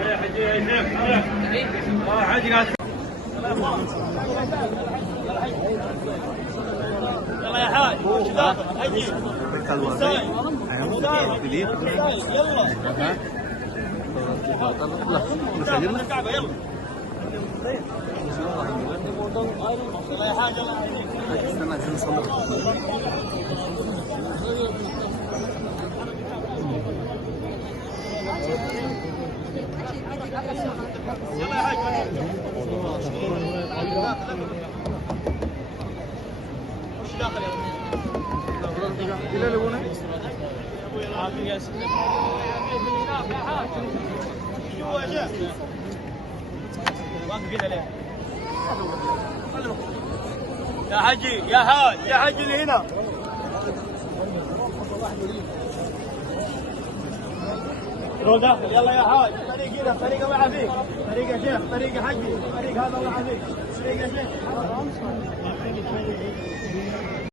يا حجي يا شيخ حجي قاعد يلا يا حاج حجي وش داخل يا ابونا؟ يا حجي يا حاج يا حجي اللي هنا روح داخل يلا يا حاج طريق هنا طريق الله يعافيك طريق يا شيخ طريق يا حجي طريق هذا الله يعافيك طريق يا شيخ